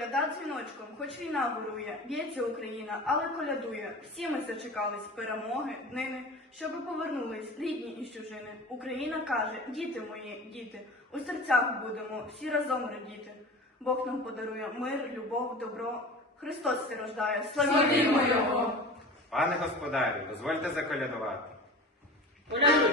коляда дзвіночком, хоч війна вирує, б'ється Україна, але колядує. Всі ми зачекались перемоги, днини, щоби повернулись рідні із чужини. Україна каже: діти мої, діти, у серцях будемо всі разом радіти. Бог нам подарує мир, любов, добро. Христос се рождає, славімо Його! Пане господарю, дозвольте заколядувати. Колядуй!